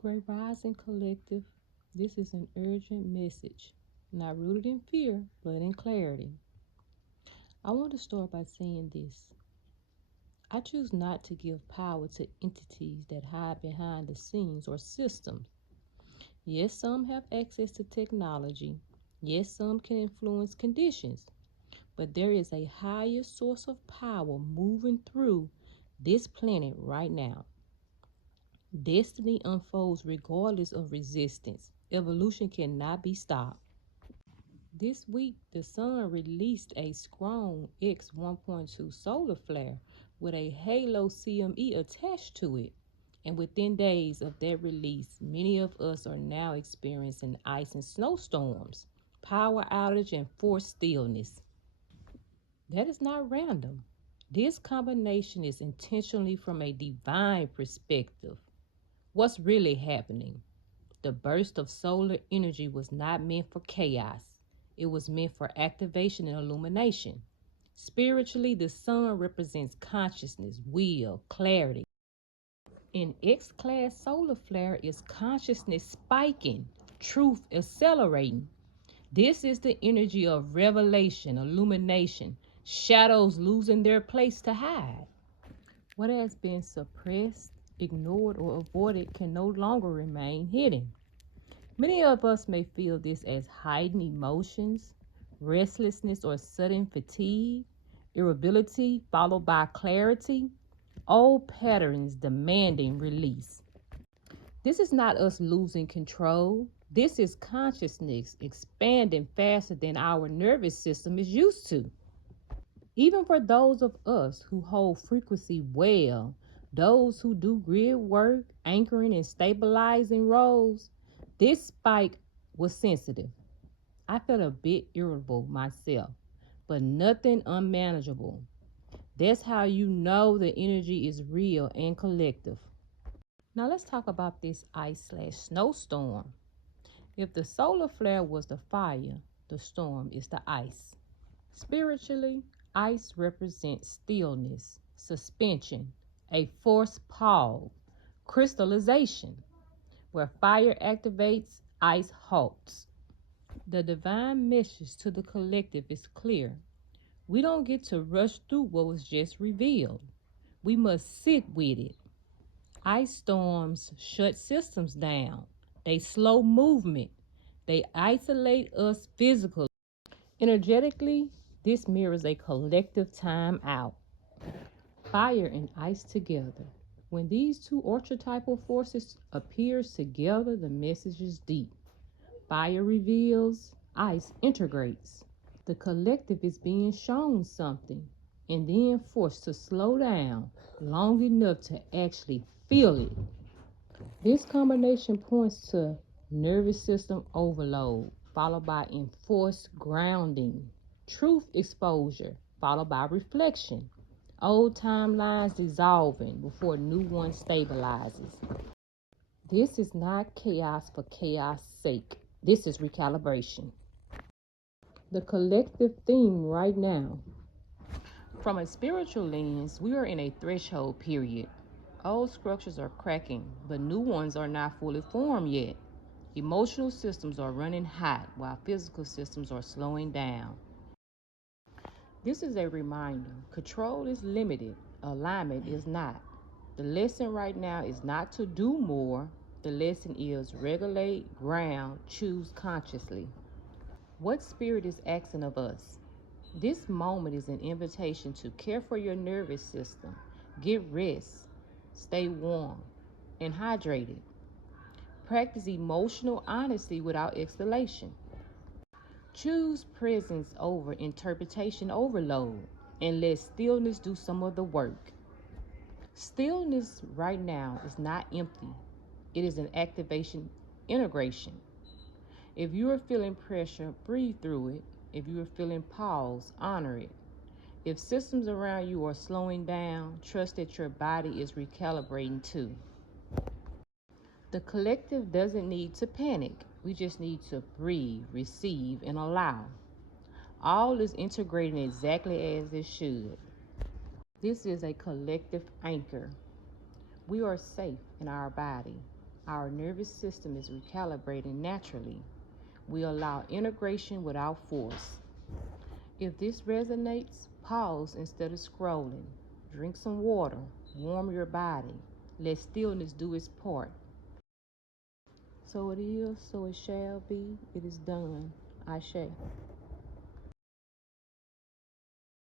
Great Rising Collective, this is an urgent message, not rooted in fear, but in clarity. I want to start by saying this. I choose not to give power to entities that hide behind the scenes or systems. Yes, some have access to technology. Yes, some can influence conditions. But there is a higher source of power moving through this planet right now. Destiny unfolds regardless of resistance. Evolution cannot be stopped. This week, the sun released a strong X 1.2 solar flare with a Halo CME attached to it. And within days of that release, many of us are now experiencing ice and snowstorms, power outage, and forced stillness. That is not random. This combination is intentionally from a divine perspective. What's really happening? The burst of solar energy was not meant for chaos. It was meant for activation and illumination. Spiritually, the sun represents consciousness, will, clarity. An X-class solar flare is consciousness spiking, truth accelerating. This is the energy of revelation, illumination, shadows losing their place to hide. What has been suppressed, ignored, or avoided can no longer remain hidden. Many of us may feel this as heightened emotions, restlessness or sudden fatigue, irritability followed by clarity, old patterns demanding release. This is not us losing control. This is consciousness expanding faster than our nervous system is used to. Even for those of us who hold frequency well, those who do grid work, anchoring and stabilizing roles, this spike was sensitive. I felt a bit irritable myself, but nothing unmanageable. That's how you know the energy is real and collective. Now let's talk about this ice/snowstorm. If the solar flare was the fire, the storm is the ice. Spiritually, ice represents stillness, suspension, a forced pause, crystallization. Where fire activates, ice halts. The divine message to the collective is clear. We don't get to rush through what was just revealed. We must sit with it. Ice storms shut systems down. They slow movement. They isolate us physically. Energetically, this mirrors a collective time out. Fire and ice together. When these two archetypal forces appears together, the message is deep. Fire reveals, ice integrates. The collective is being shown something and then forced to slow down long enough to actually feel it. This combination points to nervous system overload, followed by enforced grounding, truth exposure, followed by reflection, old timelines dissolving before new one stabilizes. This is not chaos for chaos' sake. This is recalibration. The collective theme right now. From a spiritual lens, we are in a threshold period. Old structures are cracking, but new ones are not fully formed yet. Emotional systems are running hot while physical systems are slowing down. This is a reminder. Control is limited, alignment is not. The lesson right now is not to do more. The lesson is regulate, ground, choose consciously. What spirit is asking of us? This moment is an invitation to care for your nervous system. Get rest, stay warm, and hydrated. Practice emotional honesty without exhalation. Choose presence over interpretation overload and let stillness do some of the work. Stillness right now is not empty. It is an activation integration. If you are feeling pressure, breathe through it. If you are feeling pause, honor it. If systems around you are slowing down, trust that your body is recalibrating too. The collective doesn't need to panic. We just need to breathe, receive, and allow. All is integrating exactly as it should. This is a collective anchor. We are safe in our body. Our nervous system is recalibrating naturally. We allow integration without force. If this resonates, pause instead of scrolling. Drink some water. Warm your body. Let stillness do its part. So it is, so it shall be. It is done. Ashe.